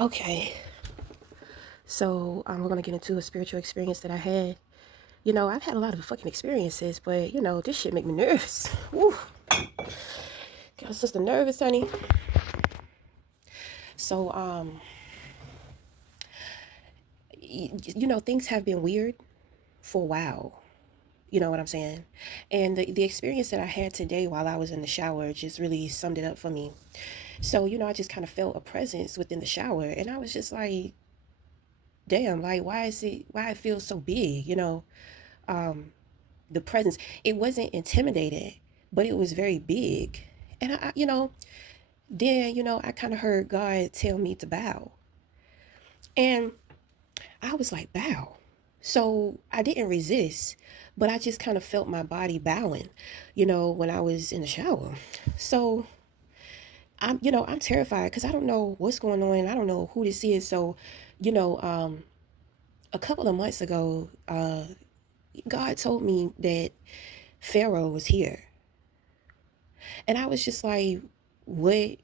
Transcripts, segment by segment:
Okay, so we're gonna get into a spiritual experience that I had. I've had a lot of fucking experiences, but this shit make me nervous. Woo, got a sister nervous, honey. So things have been weird for a while. You know what I'm saying? And the experience that I had today while I was in the shower just really summed it up for me. So I just kind of felt a presence within the shower, and I was just like, damn, like why it feels so big? The presence. It wasn't intimidating, but it was very big. And then I kind of heard God tell me to bow, and I was like, bow. So I didn't resist, but I just kind of felt my body bowing, when I was in the shower. So I'm terrified because I don't know what's going on. I don't know who this is. So, you know, um, a couple of months ago, God told me that Pharaoh was here. And I was just like, what?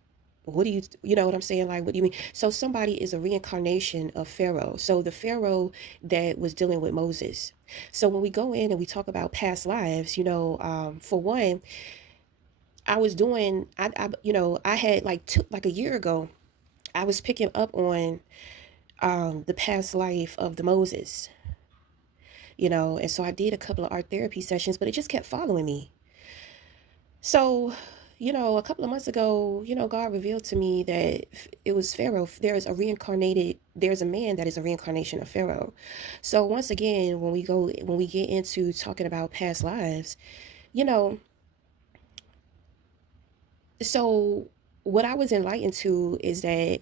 What do you know what I'm saying? Like, what do you mean? So somebody is a reincarnation of Pharaoh. So the Pharaoh that was dealing with Moses. So when we go in and we talk about past lives, for one, I had like a year ago, I was picking up on the past life of the Moses, and so I did a couple of art therapy sessions, but it just kept following me. So, a couple of months ago, God revealed to me that it was Pharaoh. There's a man that is a reincarnation of Pharaoh. So once again, when we get into talking about past lives, you know, so what I was enlightened to is that,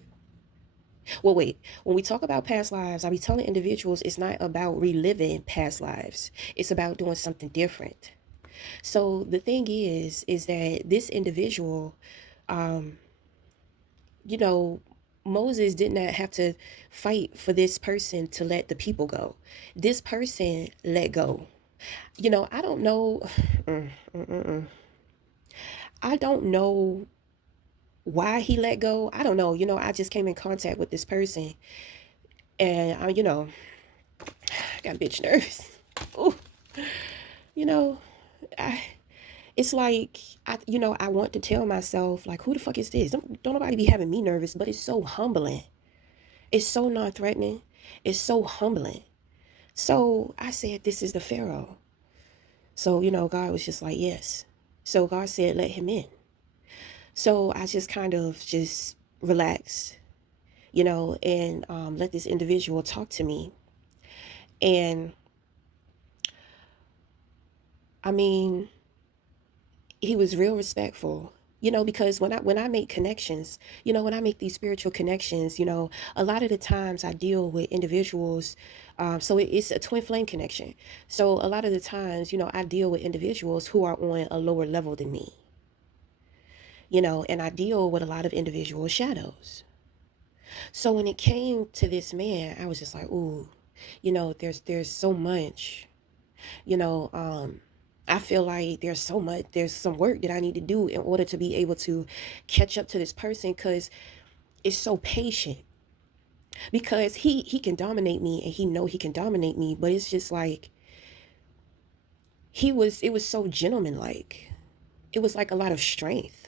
well, wait, when we talk about past lives, I be telling individuals it's not about reliving past lives. It's about doing something different. So the thing is that this individual, um, you know, Moses did not have to fight for this person to let the people go. This person let go. I don't know. I don't know why he let go. I don't know. I just came in contact with this person, and I got bitch nervous. Ooh, you know, I, it's like I want to tell myself like, who the fuck is this? Don't nobody be having me nervous, but it's so humbling. It's so non-threatening. It's so humbling. So I said, this is the Pharaoh. So, God was just like, yes. So God said, let him in. So I just kind of just relaxed, and let this individual talk to me. And I mean, he was real respectful. Because when I make connections, when I make these spiritual connections, a lot of the times I deal with individuals. So it's a twin flame connection. So a lot of the times, I deal with individuals who are on a lower level than me. And I deal with a lot of individual shadows. So when it came to this man, I was just like, ooh, there's so much, you know, um, I feel like there's some work that I need to do in order to be able to catch up to this person because it's so patient. Because he can dominate me and he know he can dominate me, but it's just like it was so gentlemanlike. It was like a lot of strength.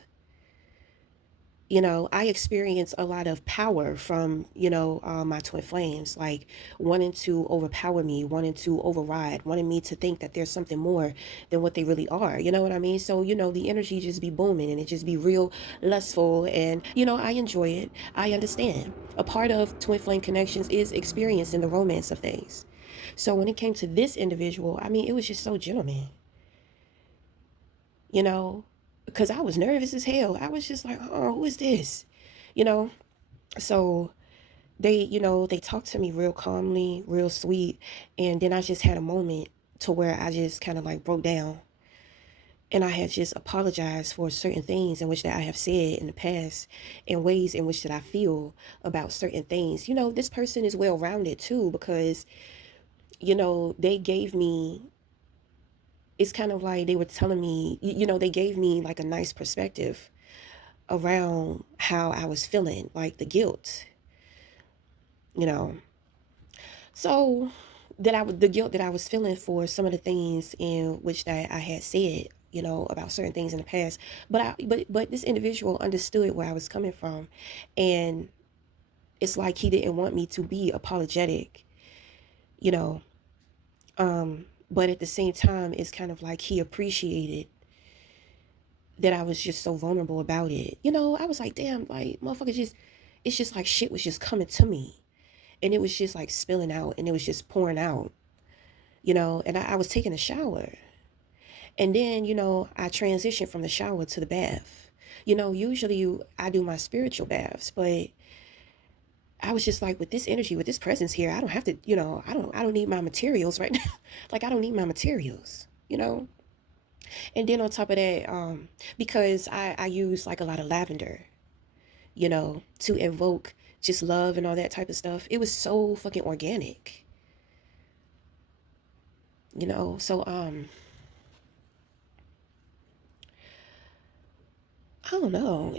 I experience a lot of power from, my twin flames, like wanting to overpower me, wanting to override, wanting me to think that there's something more than what they really are. You know what I mean? So, the energy just be booming and it just be real lustful. And, I enjoy it. I understand. A part of twin flame connections is experiencing the romance of things. So when it came to this individual, I mean, it was just so gentleman, you know, because I was nervous as hell. I was just like, oh, who is this? You know, so they talked to me real calmly, real sweet, and then I just had a moment to where I just kind of like broke down, and I had just apologized for certain things in which that I have said in the past, and ways in which that I feel about certain things. This person is well rounded too because they gave me. It's kind of like they were telling me, they gave me like a nice perspective around how I was feeling, like the guilt. you know. So that the guilt that I was feeling for some of the things in which that I had said, about certain things in the past, but this individual understood where I was coming from, and it's like he didn't want me to be apologetic, you know. But at the same time, it's kind of like he appreciated that I was just so vulnerable about it. I was like, damn, like motherfuckers just, it's just like shit was just coming to me, and it was just like spilling out, and it was just pouring out, and I was taking a shower. And then, I transitioned from the shower to the bath. Usually I do my spiritual baths, but I was just like, with this energy, with this presence here, I don't have to, I don't need my materials right now. Like, I don't need my materials. And then on top of that, because I use like a lot of lavender, to invoke just love and all that type of stuff. It was so fucking organic, So, I don't know.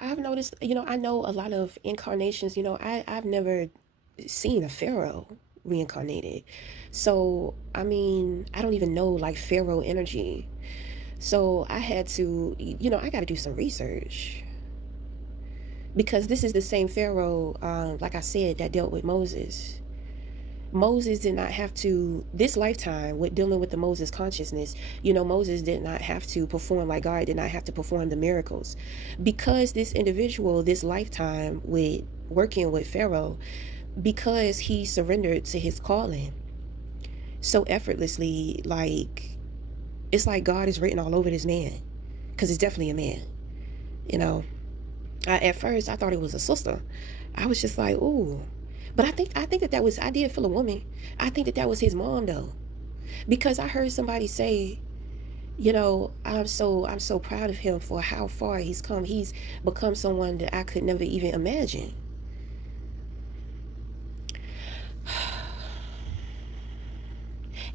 I've noticed, I know a lot of incarnations. I've never seen a pharaoh reincarnated. So, I mean, I don't even know like pharaoh energy. So I had to, I got to do some research, because this is the same pharaoh, like I said, that dealt with Moses. Moses did not have to, this lifetime, with dealing with the Moses consciousness, Moses did not have to perform, like God did not have to perform the miracles, because this individual, this lifetime with working with Pharaoh, because he surrendered to his calling so effortlessly. Like, it's like God is written all over this man, because it's definitely a man. you know at first I thought it was a sister. I was just like, ooh. But I think that was, I did feel a woman. I think that that was his mom though, because I heard somebody say, I'm so proud of him for how far he's come. He's become someone that I could never even imagine.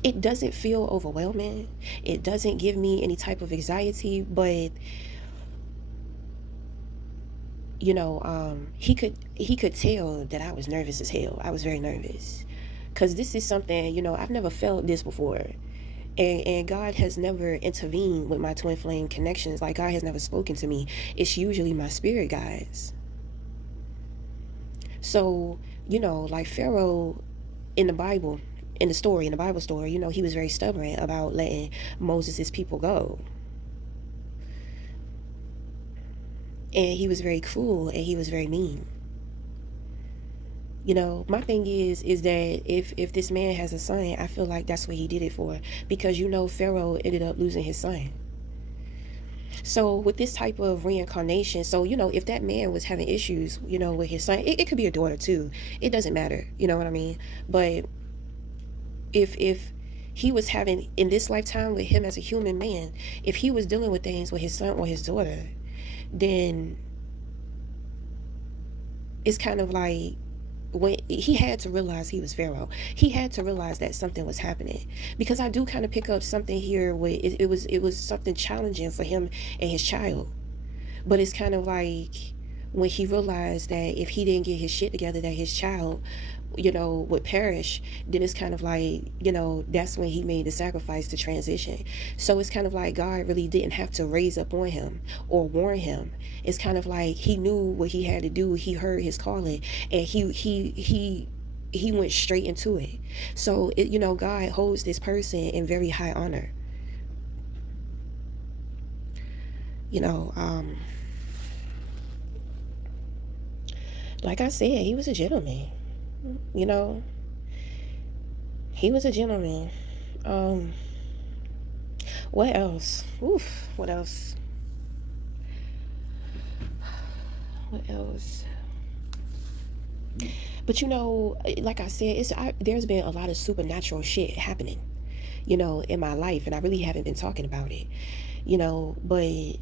It doesn't feel overwhelming. It doesn't give me any type of anxiety, but he could tell that I was nervous as hell. I was very nervous, because this is something, I've never felt this before. And God has never intervened with my twin flame connections. Like, God has never spoken to me. It's usually my spirit guides. So, like Pharaoh in the Bible, in the Bible story, he was very stubborn about letting Moses' people go. And he was very cruel, and he was very mean. My thing is that if this man has a son, I feel like that's what he did it for, because Pharaoh ended up losing his son. So with this type of reincarnation, so if that man was having issues, with his son, it could be a daughter too. It doesn't matter, you know what I mean? But if he was having, in this lifetime, with him as a human man, if he was dealing with things with his son or his daughter, then it's kind of like, when he had to realize he was Pharaoh, he had to realize that something was happening, because I do kind of pick up something here where it was something challenging for him and his child. But it's kind of like, when he realized that if he didn't get his shit together, that his child, would perish, then it's kind of like, that's when he made the sacrifice to transition. So it's kind of like God really didn't have to raise up on him or warn him. It's kind of like he knew what he had to do. He heard his calling, and he went straight into it. So God holds this person in very high honor. you know um like I said, he was a gentleman. you know he was a gentleman. um what else? Oof, what else? What else? But like I said, there's been a lot of supernatural shit happening, in my life, and I really haven't been talking about it. But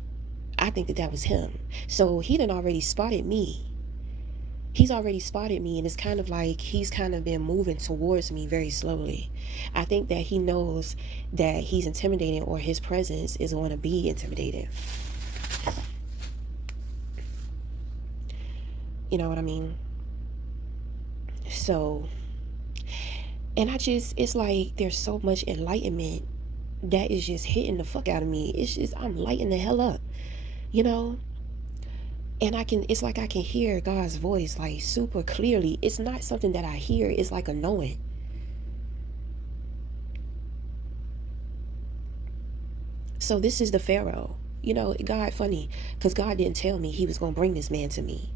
I think that that was him. So he done already spotted me, He's already spotted me, and it's kind of like he's kind of been moving towards me very slowly. I think that he knows that he's intimidating, or his presence is going to be intimidating. You know what I mean? So, and it's like there's so much enlightenment that is just hitting the fuck out of me. It's just, I'm lighting the hell up, you know? And it's like I can hear God's voice like super clearly. It's not something that I hear, it's like a knowing. So this is the Pharaoh. You know, God funny, because God didn't tell me he was going to bring this man to me.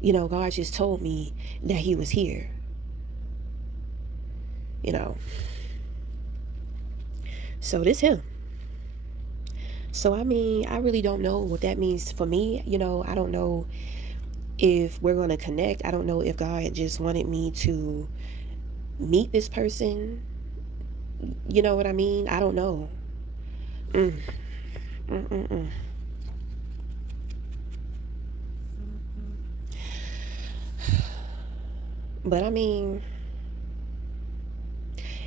You know, God just told me that he was here. You know, so this him. So I mean, I really don't know what that means for me. You know, I don't know if we're going to connect. I don't know if God just wanted me to meet this person. You know what I mean? I don't know. Mm, mm, mm, mm. But I mean,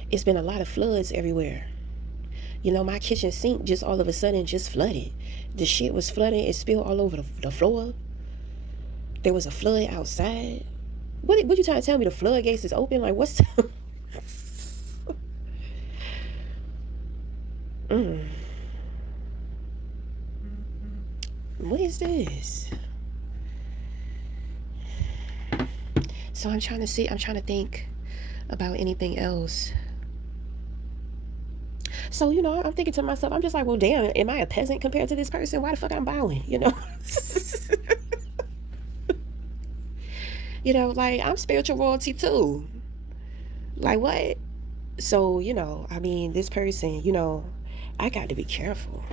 it's been a lot of floods everywhere. You know, my kitchen sink just all of a sudden just flooded. The shit was flooded. It spilled all over the floor. There was a flood outside. What you trying to tell me? The floodgates is open? Like, what's mm, what is this? So I'm trying to see. I'm trying to think about anything else. So, you know, I'm thinking to myself, I'm just like, well, damn, am I a peasant compared to this person? Why the fuck I'm bowing? You know? You know, like, I'm spiritual royalty too. Like, what? So, you know, I mean, this person, you know, I got to be careful.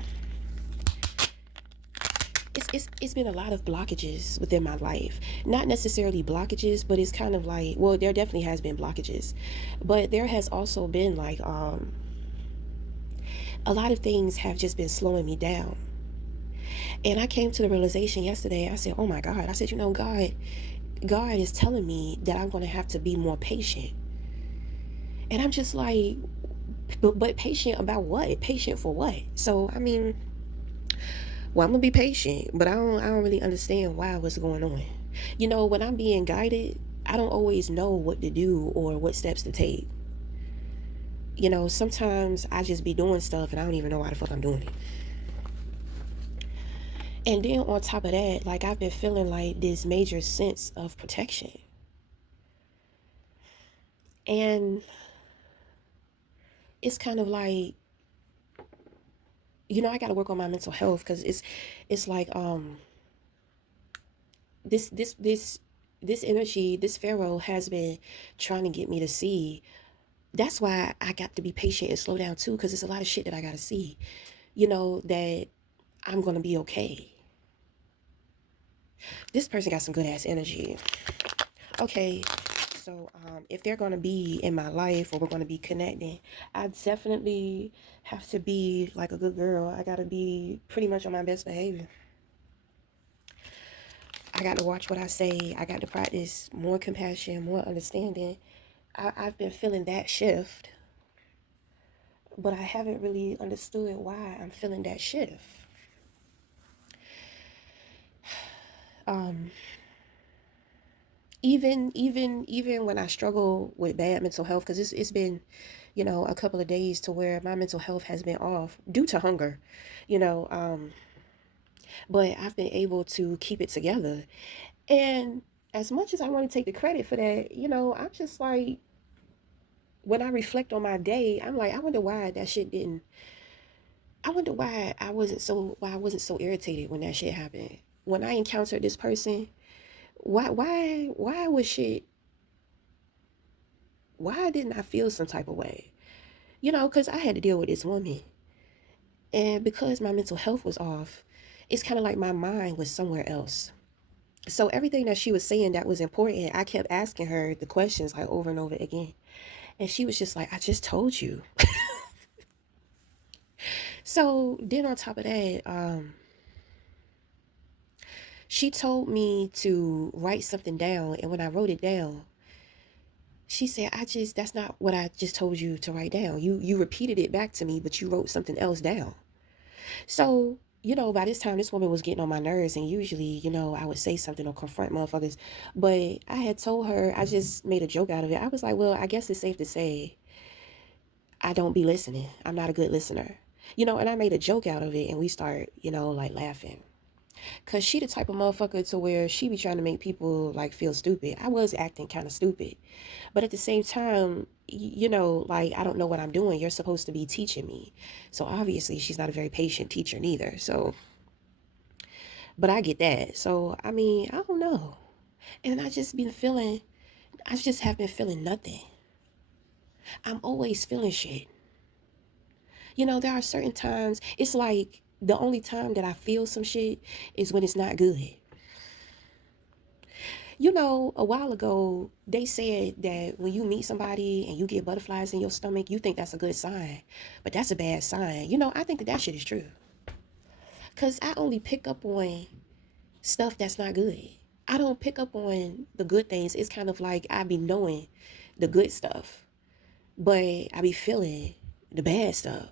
It's been a lot of blockages within my life. Not necessarily blockages, but it's kind of like, well, there definitely has been blockages. But there has also been like a lot of things have just been slowing me down. And I came to the realization yesterday. I said, "Oh my God." I said, "You know, God is telling me that I'm going to have to be more patient." And I'm just like, but patient about what? Patient for what? So, I mean, well, I'm gonna be patient, but I don't really understand why what's going on. You know, when I'm being guided, I don't always know what to do or what steps to take. You know, sometimes I just be doing stuff and I don't even know why the fuck I'm doing it. And then on top of that, like I've been feeling like this major sense of protection. And it's kind of like, you know, I got to work on my mental health because it's like this this this this energy, this Pharaoh has been trying to get me to see. That's why I got to be patient and slow down too, because it's a lot of shit that I got to see. You know, that I'm going to be okay. This person got some good ass energy. Okay, so if they're going to be in my life or we're going to be connecting, I definitely have to be like a good girl. I got to be pretty much on my best behavior. I got to watch what I say. I got to practice more compassion, more understanding. I've been feeling that shift, but I haven't really understood why I'm feeling that shift. Um, even when I struggle with bad mental health, because it's been, you know, a couple of days to where my mental health has been off due to hunger, you know, but I've been able to keep it together. And as much as I want to take the credit for that, you know, I'm just like, when I reflect on my day, I'm like, I wonder why that shit didn't. I wonder why I wasn't so irritated when that shit happened. When I encountered this person, why was shit? Why didn't I feel some type of way? You know, because I had to deal with this woman, and because my mental health was off, it's kind of like my mind was somewhere else. So everything that she was saying that was important, I kept asking her the questions like over and over again, and she was just like, "I just told you." So then on top of that, She told me to write something down, and when I wrote it down, she said, that's not what I just told you to write down. You repeated it back to me, but you wrote something else down. So, by this time, this woman was getting on my nerves, and usually, I would say something or confront motherfuckers. But I had told her, I just made a joke out of it. I was like, well, I guess it's safe to say I don't be listening. I'm not a good listener. And I made a joke out of it, and we start, like laughing. Cause she the type of motherfucker to where she be trying to make people like feel stupid. I was acting kind of stupid. But at the same time, like I don't know what I'm doing. You're supposed to be teaching me. So obviously she's not a very patient teacher neither. So, but I get that. So, I mean, I don't know. And I just have been feeling nothing. I'm always feeling shit. There are certain times, it's like the only time that I feel some shit is when it's not good. A while ago, they said that when you meet somebody and you get butterflies in your stomach, you think that's a good sign. But that's a bad sign. I think that shit is true. Because I only pick up on stuff that's not good. I don't pick up on the good things. It's kind of like I be knowing the good stuff, but I be feeling the bad stuff.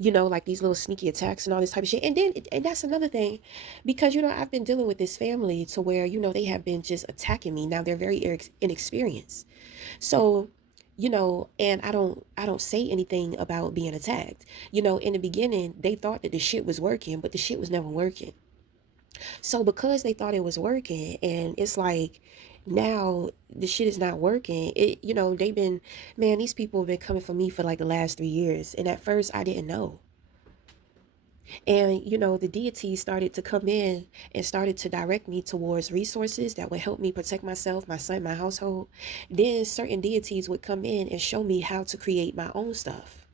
Like these little sneaky attacks and all this type of shit. And that's another thing, because, I've been dealing with this family to where, they have been just attacking me. Now they're very inexperienced. So, and I don't say anything about being attacked. In the beginning, they thought that the shit was working, but the shit was never working. So because they thought it was working, and it's like, now the shit is not working. They've been, man, these people have been coming for me for like the last 3 years. And at first I didn't know. And, the deities started to come in and started to direct me towards resources that would help me protect myself, my son, my household. Then certain deities would come in and show me how to create my own stuff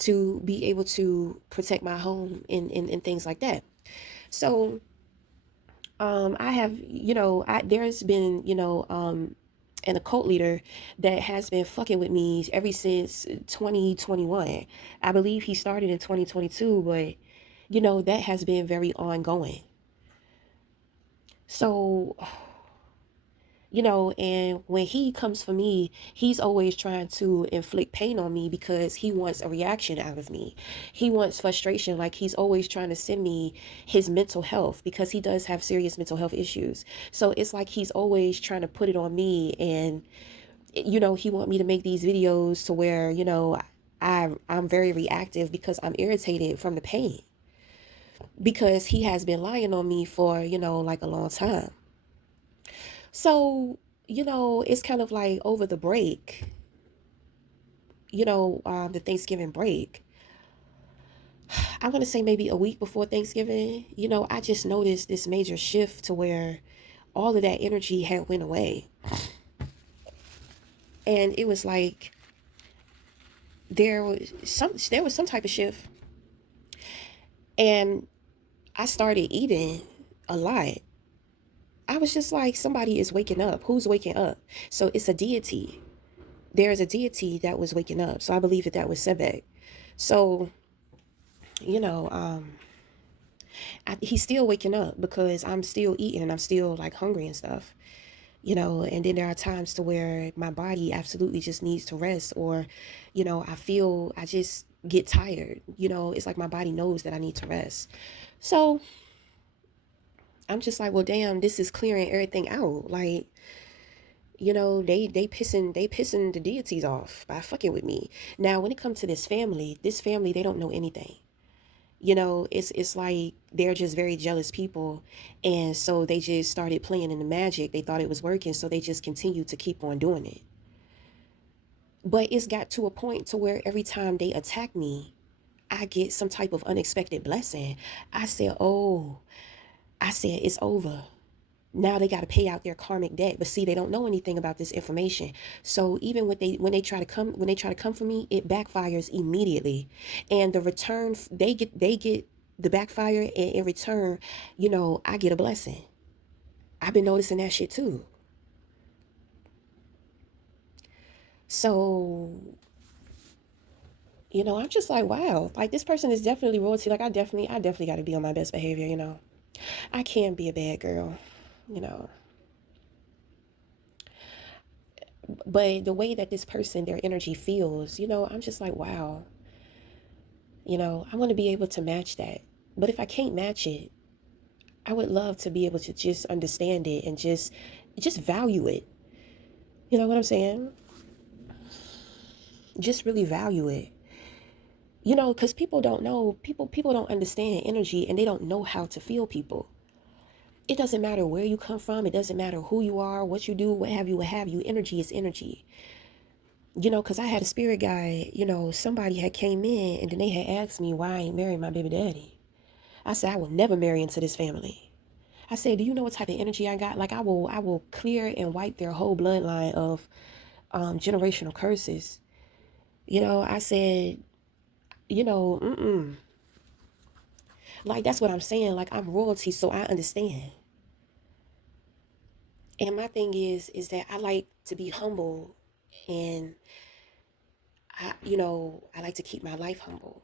to be able to protect my home and things like that. So, I have, there's been, an occult leader that has been fucking with me ever since 2021. I believe he started in 2022, but that has been very ongoing. So, and when he comes for me, he's always trying to inflict pain on me because he wants a reaction out of me. He wants frustration. Like he's always trying to send me his mental health because he does have serious mental health issues. So it's like he's always trying to put it on me, and he want me to make these videos to where, I'm very reactive because I'm irritated from the pain, because he has been lying on me for, like a long time. So, it's kind of like over the break, the Thanksgiving break. I want to say maybe a week before Thanksgiving, I just noticed this major shift to where all of that energy had went away. And it was like there was some type of shift, and I started eating a lot. I was just like, somebody is waking up. Who's waking up? So it's a deity. There's a deity that was waking up. So I believe that was Sebek. So, you know, um, he's still waking up because I'm still eating and I'm still like hungry and stuff. And then there are times to where my body absolutely just needs to rest, or, I just get tired. It's like my body knows that I need to rest. So I'm just like, well, damn, this is clearing everything out. Like, they pissing the deities off by fucking with me. Now, when it comes to this family, they don't know anything. It's like they're just very jealous people, and so they just started playing in the magic. They thought it was working, so they just continued to keep on doing it. But it's got to a point to where every time they attack me, I get some type of unexpected blessing. I said, oh, I said, it's over. Now they got to pay out their karmic debt, but see, they don't know anything about this information. So even when they try to come for me, it backfires immediately. And the return, they get the backfire, and in return, I get a blessing. I've been noticing that shit too. So, I'm just like, wow, like this person is definitely royalty. Like I definitely got to be on my best behavior. I can be a bad girl, you know. But the way that this person, their energy feels, I'm just like, wow, I want to be able to match that. But if I can't match it, I would love to be able to just understand it and just value it. You know what I'm saying? Just really value it. Because people don't know, people don't understand energy, and they don't know how to feel people. It doesn't matter where you come from. It doesn't matter who you are, what you do, what have you, what have you. Energy is energy. Because I had a spirit guide, somebody had came in and then they had asked me why I ain't married my baby daddy. I said, I will never marry into this family. I said, do you know what type of energy I got? Like, I will clear and wipe their whole bloodline of generational curses. I said, mm-mm. Like, that's what I'm saying. Like, I'm royalty, so I understand. And my thing is that I like to be humble, and I like to keep my life humble.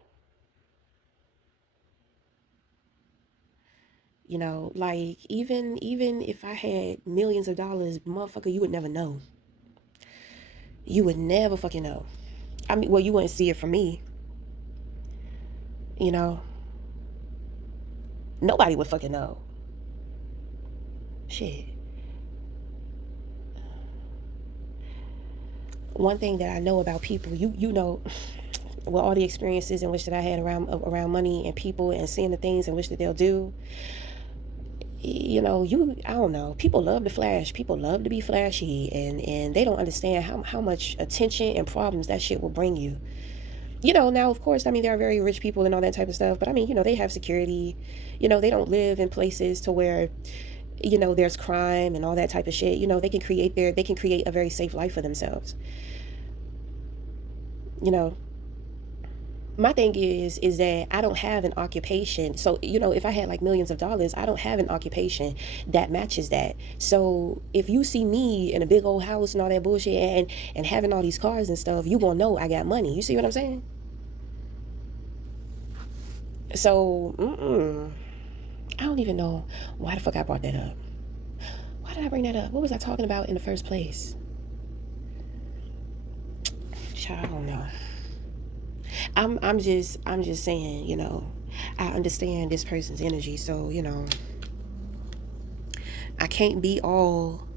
Like, even if I had millions of dollars, motherfucker, you would never know. You would never fucking know. I mean, well, you wouldn't see it from me. You know, nobody would fucking know. Shit. One thing that I know about people, you know, well, all the experiences in which that I had around money and people and seeing the things in which that they'll do. I don't know. People love to flash. People love to be flashy, and they don't understand how much attention and problems that shit will bring you. Now, of course, I mean, there are very rich people and all that type of stuff, but I mean, they have security. They don't live in places to where, there's crime and all that type of shit. They can create a very safe life for themselves. You know, my thing is that I don't have an occupation. So, if I had like millions of dollars, I don't have an occupation that matches that. So if you see me in a big old house and all that bullshit and having all these cars and stuff, you gonna know I got money. You see what I'm saying? So, I don't even know why the fuck I brought that up. Why did I bring that up? What was I talking about in the first place? Child, I don't know. I'm just saying, I understand this person's energy, so I can't be all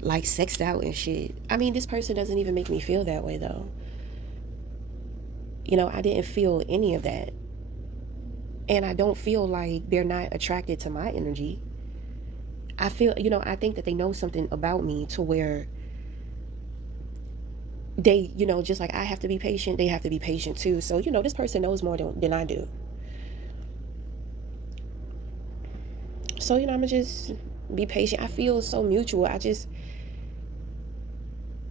like sexed out and shit. I mean, this person doesn't even make me feel that way though. I didn't feel any of that. And I don't feel like they're not attracted to my energy. I feel, I think that they know something about me to where they, just like I have to be patient, they have to be patient too. So, this person knows more than I do. So, I'm gonna just be patient. I feel so mutual.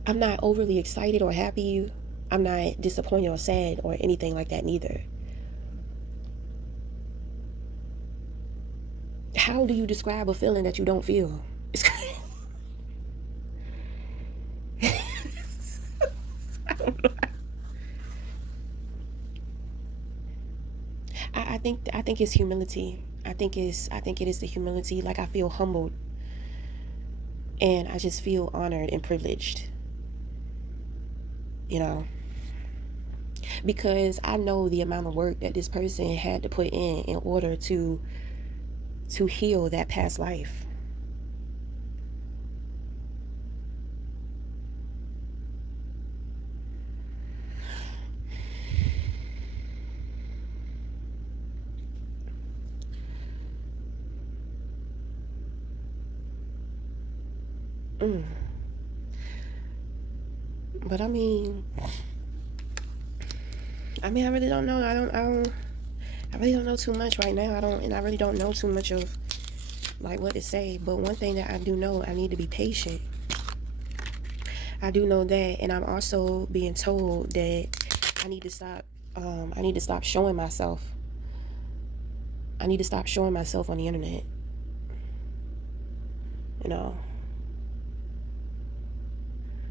I'm not overly excited or happy. I'm not disappointed or sad or anything like that neither. How do you describe a feeling that you don't feel? I don't know. I think it's humility. I think it is the humility. Like, I feel humbled, and I just feel honored and privileged. You know, because I know the amount of work that this person had to put in order to heal that past life. Mm. But I mean, I really don't know. I really don't know too much right now. I really don't know too much of like what to say. But one thing that I do know, I need to be patient. I do know that, and I'm also being told that I need to stop. I need to stop showing myself. I need to stop showing myself on the internet. You know.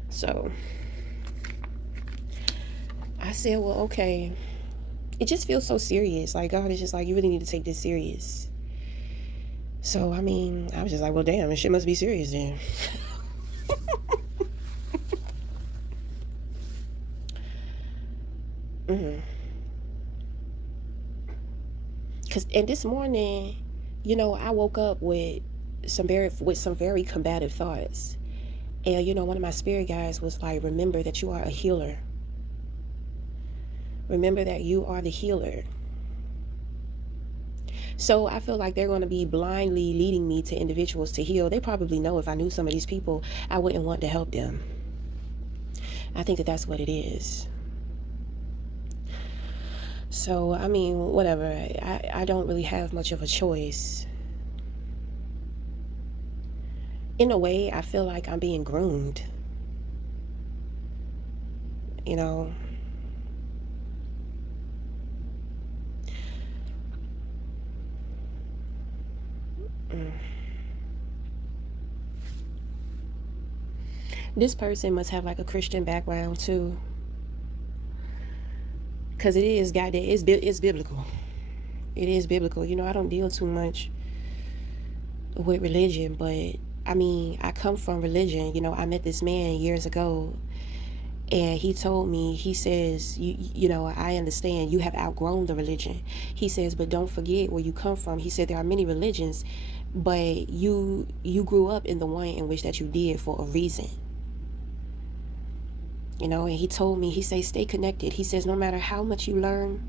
So I said, well, okay. It just feels so serious. Like, God is just like, you really need to take this serious. So, I mean, I was just like, well, damn, this shit must be serious then. Mm-hmm. And this morning, I woke up with some very combative thoughts. And one of my spirit guides was like, remember that you are a healer. Remember that you are the healer. So I feel like they're going to be blindly leading me to individuals to heal. They probably know if I knew some of these people, I wouldn't want to help them. I think that that's what it is. So, I mean, whatever. I don't really have much of a choice. In a way, I feel like I'm being groomed. You know, mm. This person must have like a Christian background too. Because it is, God, it's biblical. It is biblical. I don't deal too much with religion, but I mean, I come from religion. I met this man years ago, and he told me, he says, I understand you have outgrown the religion. He says, but don't forget where you come from. He said there are many religions, but you grew up in the one in which that you did for a reason. And he told me, he says, stay connected. He says, no matter how much you learn,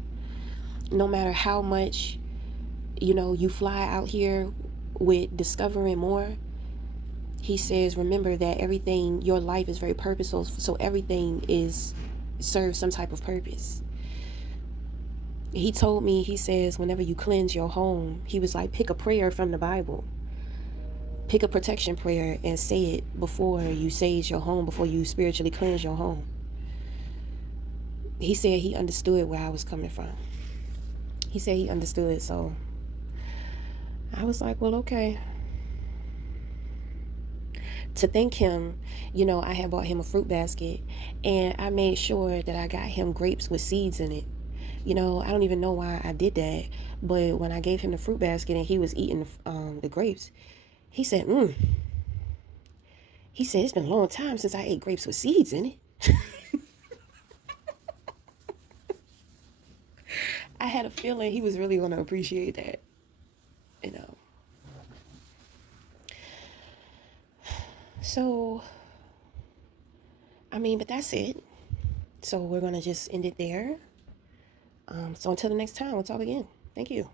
no matter how much you fly out here with discovering more, he says, remember that everything, your life is very purposeful, so everything serves some type of purpose. He told me, he says, whenever you cleanse your home, he was like, pick a prayer from the Bible, pick a protection prayer and say it before you sage your home, before you spiritually cleanse your home. He said he understood where I was coming from. He said he understood, so I was like, well, okay. To thank him, I had bought him a fruit basket, and I made sure that I got him grapes with seeds in it. I don't even know why I did that, but when I gave him the fruit basket and he was eating the grapes, he said, he said, it's been a long time since I ate grapes with seeds in it. I had a feeling he was really going to appreciate that, you know. So, I mean, but that's it. So we're going to just end it there. So until the next time, we'll talk again. Thank you.